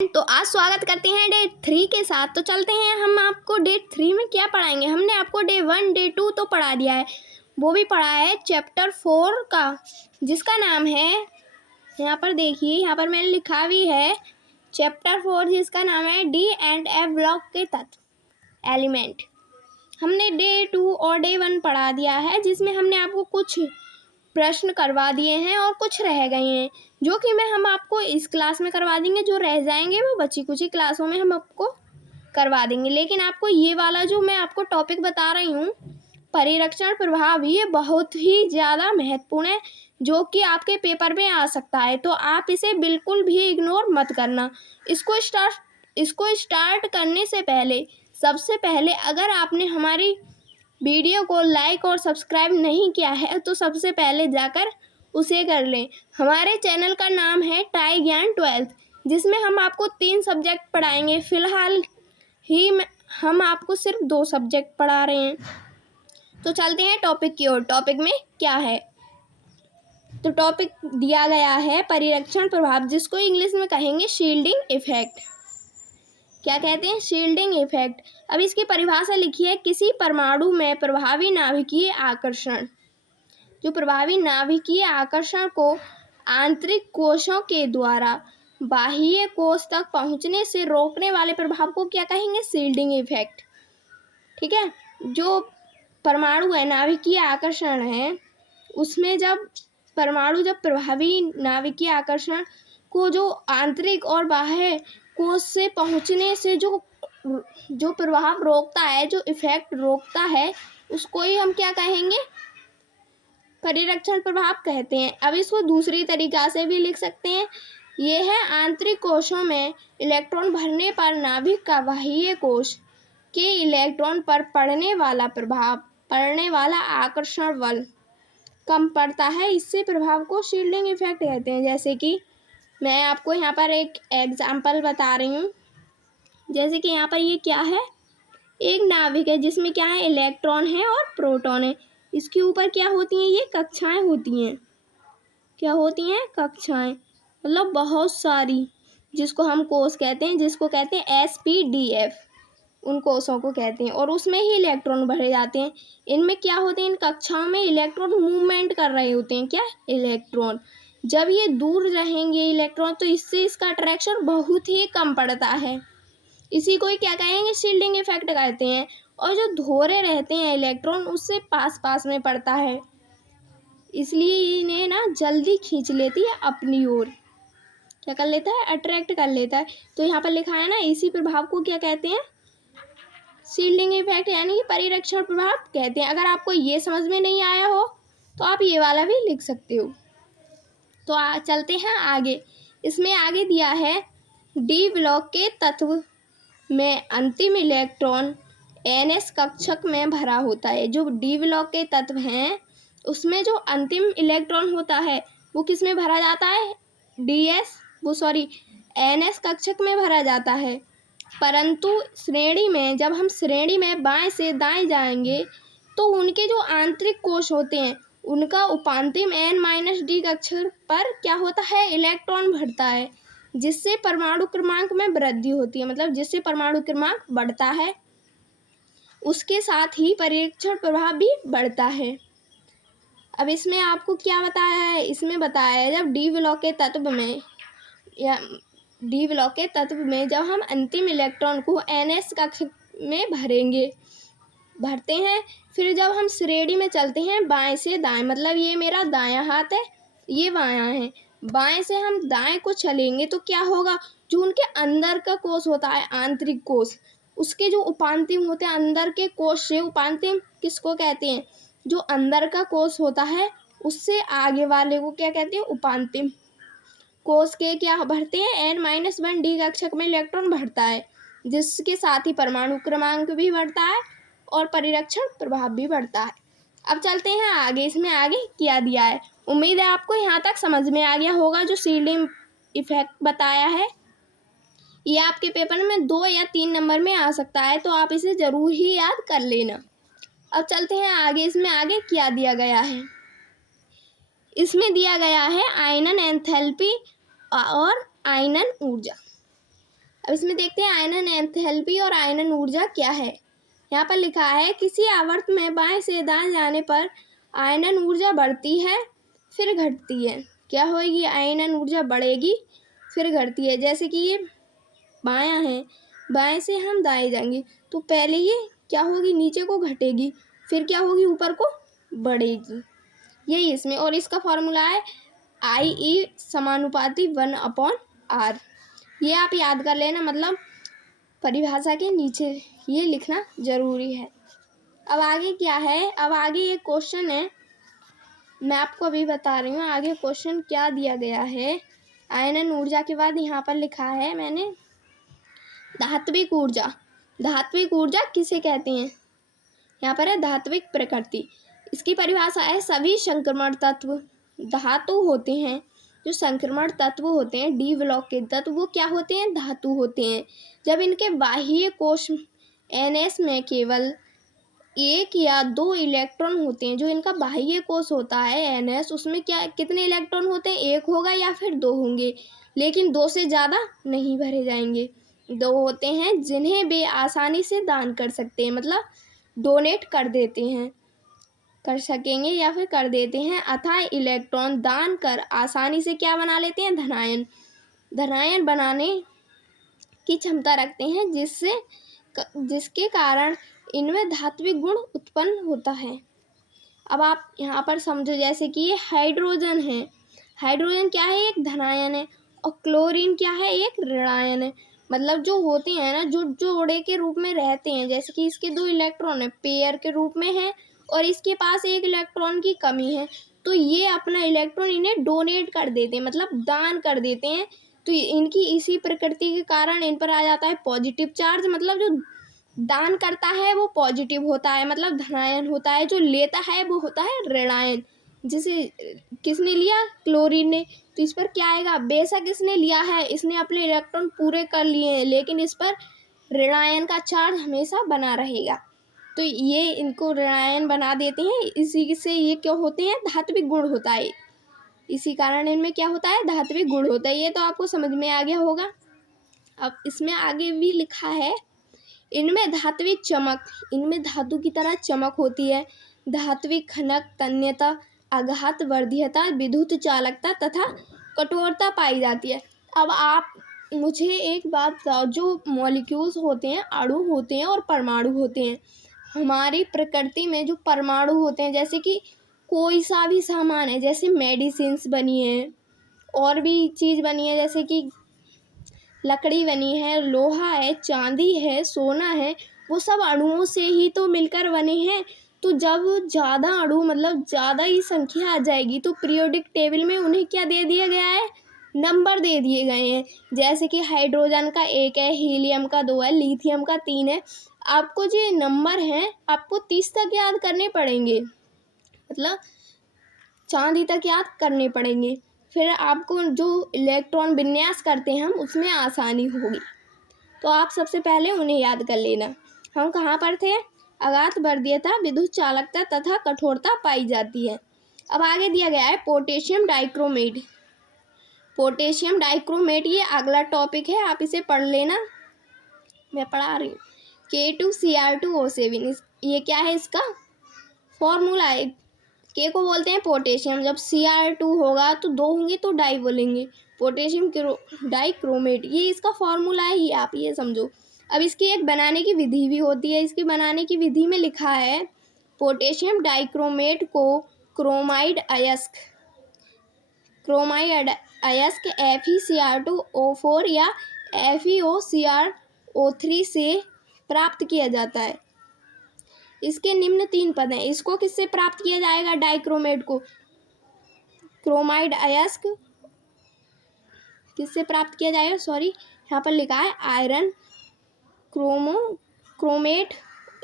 तो आज स्वागत करते हैं डे 3 के साथ। तो चलते हैं, हम आपको डे 3 में क्या पढ़ाएंगे। हमने आपको डे 1 डे 2 तो पढ़ा दिया है, वो भी पढ़ा है चैप्टर 4 का, जिसका नाम है, यहाँ पर देखिए, यहाँ पर मैंने लिखा भी है चैप्टर 4, जिसका नाम है डी एंड एफ ब्लॉक के तत्व एलिमेंट। हमने डे 2 और डे 1 पढ़ा दिया है, जिसमें हमने आपको कुछ प्रश्न करवा दिए हैं और कुछ रह गए हैं, जो कि हम आपको इस क्लास में करवा देंगे। जो रह जाएंगे वो बची कुछ ही क्लासों में हम आपको करवा देंगे। लेकिन आपको ये वाला जो मैं आपको टॉपिक बता रही हूँ, परिरक्षण प्रभाव, ये बहुत ही ज़्यादा महत्वपूर्ण है, जो कि आपके पेपर में आ सकता है। तो आप इसे बिल्कुल भी इग्नोर मत करना। इसको स्टार्ट करने से पहले, सबसे पहले, अगर आपने हमारी वीडियो को लाइक और सब्सक्राइब नहीं किया है तो सबसे पहले जाकर उसे कर लें। हमारे चैनल का नाम है टाई ज्ञान 12th, जिसमें हम आपको 3 सब्जेक्ट पढ़ाएंगे। फ़िलहाल ही हम आपको सिर्फ 2 सब्जेक्ट पढ़ा रहे हैं। तो चलते हैं टॉपिक की ओर। टॉपिक में क्या है, तो टॉपिक दिया गया है परिरक्षण प्रभाव, जिसको इंग्लिश में कहेंगे शील्डिंग इफेक्ट। क्या कहते हैं? Shielding effect. अब इसकी परिभाषा लिखी है, किसी परमाणु में प्रभावी नाभिकीय आकर्षण, जो प्रभावी नाभिकीय आकर्षण को आंतरिक कोशों के द्वारा बाह्य कोश तक पहुंचने से रोकने वाले प्रभाव को क्या कहेंगे? Shielding effect. ठीक है, जो परमाणु है, नाभिकीय आकर्षण है, उसमें जब प्रभावी नाभिकीय आकर्षण को जो आंतरिक और बाह्य कोश से पहुंचने से जो प्रभाव रोकता है, जो इफेक्ट रोकता है, उसको ही हम क्या कहेंगे? परिरक्षण प्रभाव कहते हैं। अब इसको दूसरी तरीका से भी लिख सकते हैं। ये है, आंतरिक कोशों में इलेक्ट्रॉन भरने पर नाभिक का बाह्य कोश के इलेक्ट्रॉन पर पड़ने वाला आकर्षण बल कम पड़ता है। इससे प्रभाव को शील्डिंग इफेक्ट कहते हैं। जैसे कि मैं आपको यहाँ पर एक एग्जाम्पल बता रही हूँ। जैसे कि यहाँ पर ये क्या है, एक नाभिक है जिसमें क्या है, इलेक्ट्रॉन है और प्रोटॉन है। इसके ऊपर क्या होती हैं? ये कक्षाएं होती हैं। क्या होती हैं? कक्षाएं, मतलब बहुत सारी, जिसको हम कोश कहते हैं, जिसको कहते हैं SPDF, उन कोशों को कहते हैं। और उसमें ही इलेक्ट्रॉन भरे जाते हैं। इनमें क्या होते हैं? इन कक्षाओं में इलेक्ट्रॉन मूवमेंट कर रहे होते हैं। क्या? इलेक्ट्रॉन। जब ये दूर रहेंगे इलेक्ट्रॉन, तो इससे इसका अट्रैक्शन बहुत ही कम पड़ता है। इसी को ही क्या कहेंगे? शील्डिंग इफेक्ट कहते हैं। और जो धोरे रहते हैं इलेक्ट्रॉन, उससे पास में पड़ता है, इसलिए इन्हें ना जल्दी खींच लेती है अपनी ओर। क्या कर लेता है? अट्रैक्ट कर लेता है। तो यहाँ पर लिखा है ना, इसी प्रभाव को क्या कहते हैं? शील्डिंग इफेक्ट, यानी कि परिरक्षण प्रभाव कहते हैं। अगर आपको ये समझ में नहीं आया हो तो आप ये वाला भी लिख सकते हो। तो चलते हैं आगे। इसमें आगे दिया है, डी ब्लॉक के तत्व में अंतिम इलेक्ट्रॉन NS कक्षक में भरा होता है। जो डी ब्लॉक के तत्व हैं, उसमें जो अंतिम इलेक्ट्रॉन होता है वो किस में भरा जाता है? NS कक्षक में भरा जाता है। परंतु श्रेणी में, जब हम श्रेणी में बाएं से दाएं जाएंगे, तो उनके जो आंतरिक कोश होते हैं, उनका उपांतिम N-D कक्षक पर क्या होता है? इलेक्ट्रॉन भरता है, जिससे परमाणु क्रमांक में वृद्धि होती है। मतलब जिससे परमाणु क्रमांक बढ़ता है, उसके साथ ही परिरक्षण प्रभाव भी बढ़ता है। अब इसमें आपको क्या बताया है? इसमें बताया है, जब डी ब्लॉक के तत्व में जब हम अंतिम इलेक्ट्रॉन को NS कक्षक में भरते हैं, फिर जब हम श्रेणी में चलते हैं बाएं से दाएं, मतलब ये मेरा दायां हाथ है, ये बायां है, बाएं से हम दाएं को चलेंगे तो क्या होगा? जो उनके अंदर का कोश होता है, आंतरिक कोश, उसके जो उपांतिम होते हैं, अंदर के कोश से उपांतिम किसको कहते हैं? जो अंदर का कोश होता है, उससे आगे वाले को क्या कहते हैं? उपांतिम कोश के क्या भरते हैं? N-1D कक्षक में इलेक्ट्रॉन भरता है, जिसके साथ ही परमाणु क्रमांक भी बढ़ता है और परिरक्षण प्रभाव भी बढ़ता है। अब चलते हैं आगे। इसमें आगे क्या दिया है, उम्मीद है आपको यहाँ तक समझ में आ गया होगा। जो शील्डिंग इफेक्ट बताया है, ये आपके पेपर में 2 या 3 नंबर में आ सकता है, तो आप इसे ज़रूर ही याद कर लेना। अब चलते हैं आगे। इसमें आगे क्या दिया गया है? इसमें दिया गया है आयनन एंथैल्पी और आयनन ऊर्जा। अब इसमें देखते हैं आयनन एंथैल्पी और आयनन ऊर्जा क्या है। यहाँ पर लिखा है किसी आवर्त में बाएं से दाएं जाने पर आयनन ऊर्जा बढ़ती है फिर घटती है। क्या होगी? आयनन ऊर्जा बढ़ेगी फिर घटती है। जैसे कि ये बायां है, बाएं से हम दाएं जाएंगे तो पहले ये क्या होगी? नीचे को घटेगी, फिर क्या होगी? ऊपर को बढ़ेगी। यही इसमें, और इसका फॉर्मूला है I/E समानुपाती 1/R। ये आप याद कर लेना, मतलब परिभाषा के नीचे ये लिखना जरूरी है। अब आगे क्या है? अब आगे एक क्वेश्चन है, मैं आपको अभी बता रही हूँ आगे क्वेश्चन क्या दिया गया है। आयनन ऊर्जा के बाद यहाँ पर लिखा है मैंने धात्विक ऊर्जा। धात्विक ऊर्जा किसे कहते हैं? यहाँ पर है धात्विक प्रकृति। इसकी परिभाषा है सभी संक्रमण तत्व धातु होते हैं। जो संक्रमण तत्व होते हैं, डी ब्लॉक के तत्व, वो क्या होते हैं? धातु होते हैं। जब इनके बाह्य कोश NS में केवल 1 या 2 इलेक्ट्रॉन होते हैं। जो इनका बाह्य कोश होता है NS, उसमें क्या कितने इलेक्ट्रॉन होते हैं? 1 होगा या फिर 2 होंगे, लेकिन 2 से ज़्यादा नहीं भरे जाएंगे। 2 होते हैं जिन्हें वे आसानी से दान कर सकते हैं, मतलब डोनेट कर देते हैं, कर सकेंगे या फिर कर देते हैं। अतः इलेक्ट्रॉन दान कर आसानी से क्या बना लेते हैं? धनायन। धनायन बनाने की क्षमता रखते हैं, जिसके कारण इनमें धात्विक गुण उत्पन्न होता है। अब आप यहाँ पर समझो, जैसे कि ये हाइड्रोजन है। हाइड्रोजन क्या है? एक धनायन है। और क्लोरीन क्या है? एक ऋणायन है। मतलब जो होते हैं ना, जो जोड़े के रूप में रहते हैं, जैसे कि इसके 2 इलेक्ट्रॉन है, पेयर के रूप में है, और इसके पास 1 इलेक्ट्रॉन की कमी है, तो ये अपना इलेक्ट्रॉन इन्हें डोनेट कर देते हैं, मतलब दान कर देते हैं। तो इनकी इसी प्रकृति के कारण इन पर आ जाता है पॉजिटिव चार्ज। मतलब जो दान करता है वो पॉजिटिव होता है, मतलब धनायन होता है। जो लेता है वो होता है ऋणायन। जिसे किसने लिया? क्लोरीन ने। तो इस पर क्या आएगा? बेशक इसने लिया है, इसने अपने इलेक्ट्रॉन पूरे कर लिए हैं, लेकिन इस पर ऋणायन का चार्ज हमेशा बना रहेगा। तो ये इनको ऋणायन बना देते हैं। इसी से ये क्या होते हैं? धात्विक गुण होता है। इसी कारण इनमें क्या होता है? धात्विक गुण होता है। ये तो आपको समझ में आ गया होगा। अब इसमें आगे भी लिखा है इनमें धात्विक चमक, इनमें धातु की तरह चमक होती है। धात्विक खनक, तन्यता, आघात वर्धीयता, विद्युत चालकता तथा कठोरता पाई जाती है। अब आप मुझे एक बात बताओ, जो मॉलिक्यूल्स होते हैं, अणु होते हैं और परमाणु होते हैं, हमारी प्रकृति में जो परमाणु होते हैं, जैसे कि कोई सा भी सामान है, जैसे मेडिसिन्स बनी है, और भी चीज़ बनी है, जैसे कि लकड़ी बनी है, लोहा है, चांदी है, सोना है, वो सब अणुओं से ही तो मिलकर बने हैं। तो जब ज़्यादा अणु, मतलब ज़्यादा ही संख्या आ जाएगी, तो पीरियोडिक टेबल में उन्हें क्या दे दिया गया है? नंबर दे दिए गए हैं। जैसे कि हाइड्रोजन का 1 है, हीलियम का 2 है, लिथियम का 3 है। आपको जो नंबर हैं, आपको 30 तक याद करने पड़ेंगे, मतलब चांदी तक याद करने पड़ेंगे। फिर आपको जो इलेक्ट्रॉन विन्यास करते हैं हम, उसमें आसानी होगी। तो आप सबसे पहले उन्हें याद कर लेना। हम कहाँ पर थे? आघात वर्धीयता, विद्युत चालकता तथा कठोरता पाई जाती है। अब आगे दिया गया है पोटेशियम डाइक्रोमेट। पोटेशियम डाइक्रोमेट ये अगला टॉपिक है, आप इसे पढ़ लेना, मैं पढ़ा रही हूँ। K2Cr2O7, ये क्या है? इसका फॉर्मूला है। के को बोलते हैं पोटेशियम। जब Cr2 होगा तो 2 होंगे तो डाई बोलेंगे। पोटेशियम डाइक्रोमेट, ये इसका फॉर्मूला है, ये आप ये समझो। अब इसकी एक बनाने की विधि भी होती है। इसकी बनाने की विधि में लिखा है पोटेशियम डाइक्रोमेट को क्रोमाइड अयस्क FeCr2O4 या FeOCrO3 से प्राप्त किया जाता है। इसके निम्न 3 पद हैं। इसको किससे प्राप्त किया जाएगा? डाइक्रोमेट को क्रोमाइड अयस्क किससे प्राप्त किया जाएगा? सॉरी, यहाँ पर लिखा है आयरन क्रोमेट,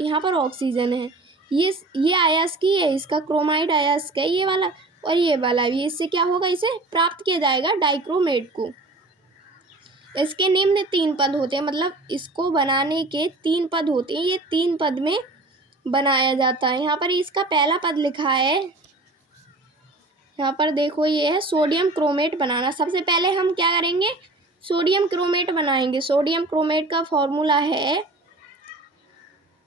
यहाँ पर ऑक्सीजन है। ये अयस्क ही है, इसका क्रोमाइड अयस्क है ये वाला, और ये वाला भी। इससे क्या होगा? इसे प्राप्त किया जाएगा डाइक्रोमेट को। इसके निम्न 3 पद होते हैं, मतलब इसको बनाने के 3 पद होते हैं। ये 3 पद में बनाया जाता है। यहाँ पर इसका पहला पद लिखा है, यहाँ पर देखो, ये है सोडियम क्रोमेट बनाना। सबसे पहले हम क्या करेंगे? सोडियम क्रोमेट बनाएंगे। सोडियम क्रोमेट का फॉर्मूला है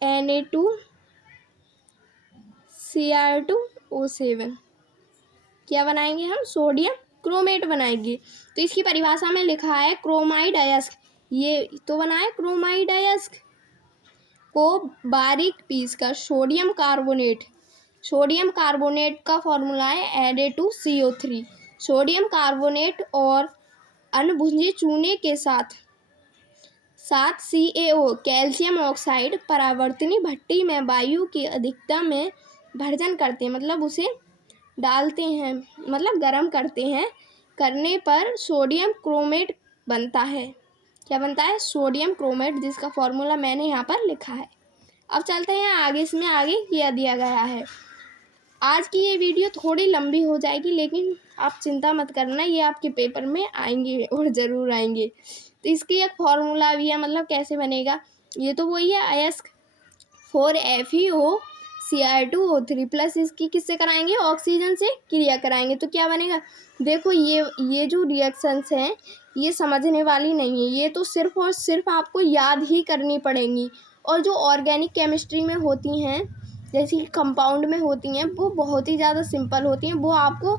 Na2Cr2O7। क्या बनाएंगे हम? सोडियम क्रोमेट बनाएंगे। तो इसकी परिभाषा में लिखा है क्रोमाइड अयस्क, ये तो बना है क्रोमाइड अयस्क को बारीक पीसकर सोडियम कार्बोनेट का फॉर्मूला है Na2CO3। सोडियम कार्बोनेट और अनभुंजे चूने के साथ CaO कैल्शियम ऑक्साइड परावर्तनी भट्टी में वायु की अधिकता में भर्जन करते हैं, मतलब उसे डालते हैं, मतलब गर्म करते हैं। करने पर सोडियम क्रोमेट बनता है। क्या बनता है? सोडियम क्रोमेट, जिसका फॉर्मूला मैंने यहाँ पर लिखा है। अब चलते हैं आगे। इसमें आगे किया दिया गया है। आज की ये वीडियो थोड़ी लंबी हो जाएगी, लेकिन आप चिंता मत करना, ये आपके पेपर में आएंगे और ज़रूर आएंगे। तो इसकी एक फॉर्मूला भी है, मतलब कैसे बनेगा। ये तो वही है अयस्क 4FeO Cr2O3 प्लस इसकी किससे कराएंगे? ऑक्सीजन से क्रिया कराएंगे। तो क्या बनेगा? देखो ये जो रिएक्शंस हैं ये समझने वाली नहीं है, ये तो सिर्फ और सिर्फ आपको याद ही करनी पड़ेंगी। और जो ऑर्गेनिक केमिस्ट्री में होती हैं, जैसे कि कंपाउंड में होती हैं, वो बहुत ही ज़्यादा सिंपल होती हैं, वो आपको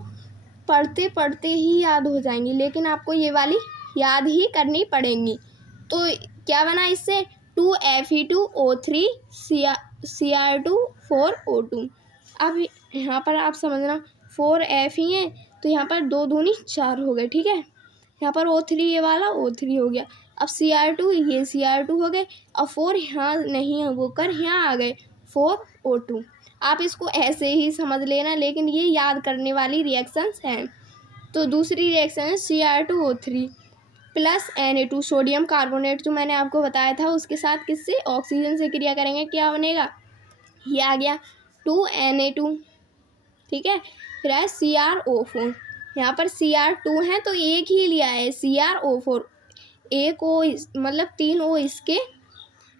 पढ़ते पढ़ते ही याद हो जाएंगी, लेकिन आपको ये वाली याद ही करनी पड़ेंगी। तो क्या बना इससे? 2Fe2O3 Cr2 4O2। अब यहाँ पर आप समझना 4F ही है, तो यहाँ पर 2 दूनी 4 हो गए, ठीक है। यहाँ पर O3 ये वाला O3 हो गया। अब Cr2 ये Cr2 हो गए। अब 4 यहाँ नहीं है, वो कर यहाँ आ गए 4O2। आप इसको ऐसे ही समझ लेना, लेकिन ये याद करने वाली रिएक्शंस हैं। तो दूसरी रिएक्शन है Cr2O3 plus Na2 sodium carbonate, जो मैंने आपको बताया था, उसके साथ किससे? ऑक्सीजन से क्रिया करेंगे। क्या बनेगा? ये आ गया 2Na2, ठीक है। फिर है CrO4। यहाँ पर Cr2 है तो एक ही लिया है CrO4, एक O मतलब 3 O इसके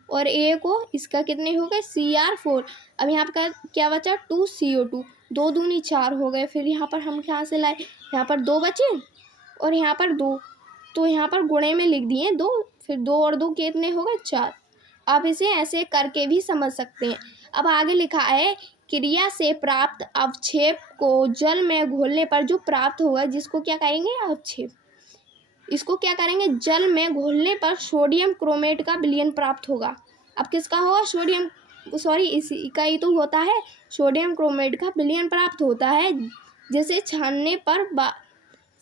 और एक O इसका, कितने हो गए? Cr4। अब यहाँ पर क्या बचा? 2CO2, 2 दूनी 4 हो गए। फिर यहाँ पर हम कहाँ से लाए? यहाँ पर 2 बचे और यहाँ पर 2, तो यहाँ पर गुणे में लिख दिए 2, फिर 2 और 2 कितने हो गए? 4। आप इसे ऐसे करके भी समझ सकते हैं। अब आगे लिखा है क्रिया से प्राप्त अवक्षेप को जल में घोलने पर जो प्राप्त होगा, जिसको क्या कहेंगे? अवक्षेप। इसको क्या करेंगे? जल में घोलने पर सोडियम क्रोमेट का विलयन प्राप्त होगा। अब किसका होगा? इसी का ही तो होता है, सोडियम क्रोमेट का विलयन प्राप्त होता है, जिसे छानने पर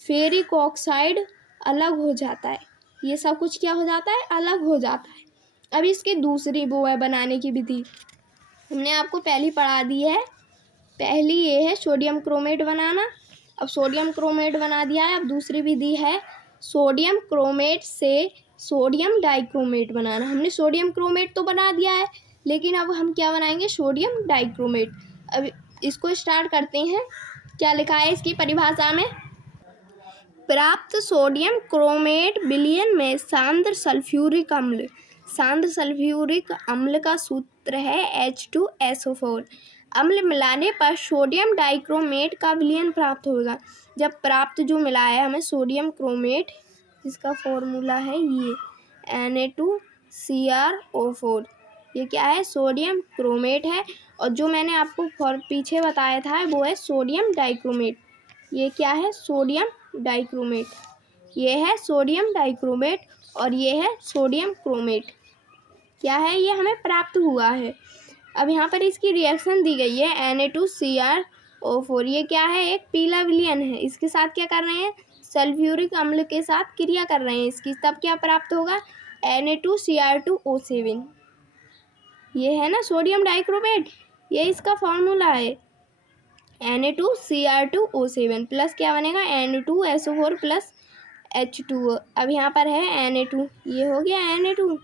फेरिक ऑक्साइड अलग हो जाता है। ये सब कुछ क्या हो जाता है? अलग हो जाता है। अब इसकी दूसरी वो है बनाने की विधि, हमने आपको पहली पढ़ा दी है। पहली ये है सोडियम क्रोमेट बनाना। अब सोडियम क्रोमेट बना दिया है। अब दूसरी विधि है सोडियम क्रोमेट से सोडियम डाइक्रोमेट बनाना। हमने सोडियम क्रोमेट तो बना दिया है, लेकिन अब हम क्या बनाएंगे? Sodium dichromate. अब इसको स्टार्ट करते हैं। क्या लिखा है इसकी परिभाषा में? प्राप्त सोडियम क्रोमेट विलयन में सांद्र सल्फ्यूरिक अम्ल का सूत्र है H2SO4। अम्ल मिलाने पर सोडियम डाइक्रोमेट का विलयन प्राप्त होगा। जब प्राप्त जो मिला है हमें सोडियम क्रोमेट, इसका फॉर्मूला है ये Na2CrO4। ये क्या है? सोडियम क्रोमेट है। और जो मैंने आपको पीछे बताया था वो है सोडियम डाइक्रोमेट। ये क्या है? Sodium dichromate. ये है सोडियम डाइक्रोमेट और ये है सोडियम क्रोमेट। क्या है? ये हमें प्राप्त हुआ है। अब यहाँ पर इसकी रिएक्शन दी गई है Na2CrO4। ये क्या है? एक पीला विलयन है। इसके साथ क्या कर रहे हैं? सल्फ्यूरिक अम्ल के साथ क्रिया कर रहे हैं इसकी, तब क्या प्राप्त होगा? Na2Cr2O7। ये है ना सोडियम डाइक्रोमेट, ये इसका फॉर्मूला है Na2Cr2O7 प्लस क्या बनेगा? Na2SO4 plus H2O। अब यहाँ पर है Na2, ये हो गया Na2।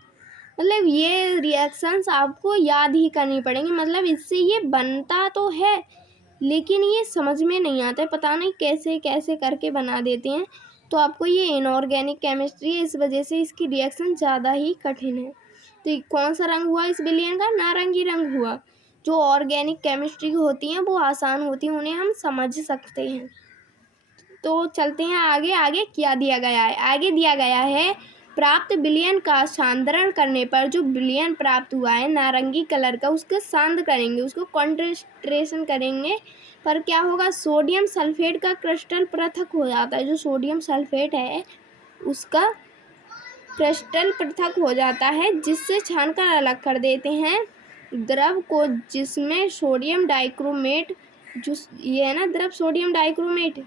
मतलब ये रिएक्शंस आपको याद ही करनी पड़ेंगी, मतलब इससे ये बनता तो है लेकिन ये समझ में नहीं आता है, पता नहीं कैसे कैसे करके बना देते हैं। तो आपको ये इनऑर्गेनिक केमिस्ट्री है, इस वजह से इसकी रिएक्शन ज़्यादा ही कठिन है। तो कौन सा रंग हुआ इस विलयन का? नारंगी रंग हुआ। जो ऑर्गेनिक केमिस्ट्री होती हैं वो आसान होती हैं, उन्हें हम समझ सकते हैं। तो चलते हैं आगे। आगे क्या दिया गया है? आगे दिया गया है प्राप्त विलयन का सांद्रण करने पर जो विलयन प्राप्त हुआ है नारंगी कलर का, उसको सांद्र करेंगे, उसको कॉन्सेंट्रेशन करेंगे पर क्या होगा? सोडियम सल्फेट का क्रिस्टल पृथक हो जाता है। जो सोडियम सल्फेट है उसका क्रिस्टल पृथक हो जाता है, जिससे छानकर अलग कर देते हैं द्रव को, जिसमें सोडियम डाइक्रोमेट, जो ये है ना द्रव सोडियम डाइक्रोमेट,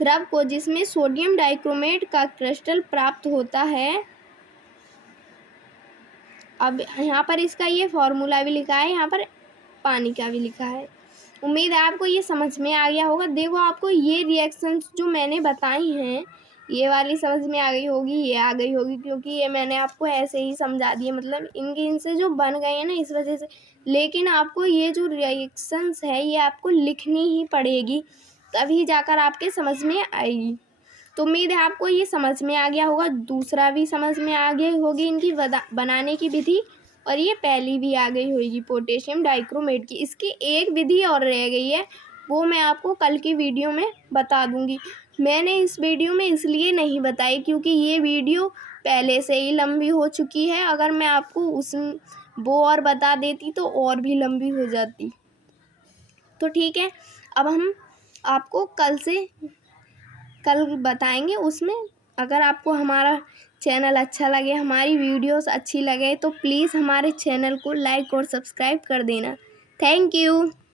द्रव को जिसमें सोडियम डाइक्रोमेट का क्रिस्टल प्राप्त होता है। अब यहाँ पर इसका ये फॉर्मूला भी लिखा है, यहाँ पर पानी का भी लिखा है। उम्मीद है आपको ये समझ में आ गया होगा। देखो आपको ये रिएक्शंस जो मैंने बताई हैं ये वाली समझ में आ गई होगी, ये आ गई होगी, क्योंकि ये मैंने आपको ऐसे ही समझा दिए, मतलब इनसे जो बन गए हैं ना इस वजह से। लेकिन आपको ये जो रिएक्शंस है ये आपको लिखनी ही पड़ेगी, तभी जाकर आपके समझ में आएगी। तो उम्मीद है आपको ये समझ में आ गया होगा। दूसरा भी समझ में आ गई होगी इनकी बनाने की विधि, और ये पहली भी आ गई होगी पोटेशियम डाइक्रोमेट की। इसकी एक विधि और रह गई है, वो मैं आपको कल की वीडियो में बता दूंगी। मैंने इस वीडियो में इसलिए नहीं बताई क्योंकि ये वीडियो पहले से ही लंबी हो चुकी है। अगर मैं आपको वो और बता देती तो और भी लंबी हो जाती। तो ठीक है, अब हम आपको कल बताएंगे उसमें। अगर आपको हमारा चैनल अच्छा लगे, हमारी वीडियोस अच्छी लगे, तो प्लीज़ हमारे चैनल को लाइक और सब्सक्राइब कर देना। Thank you.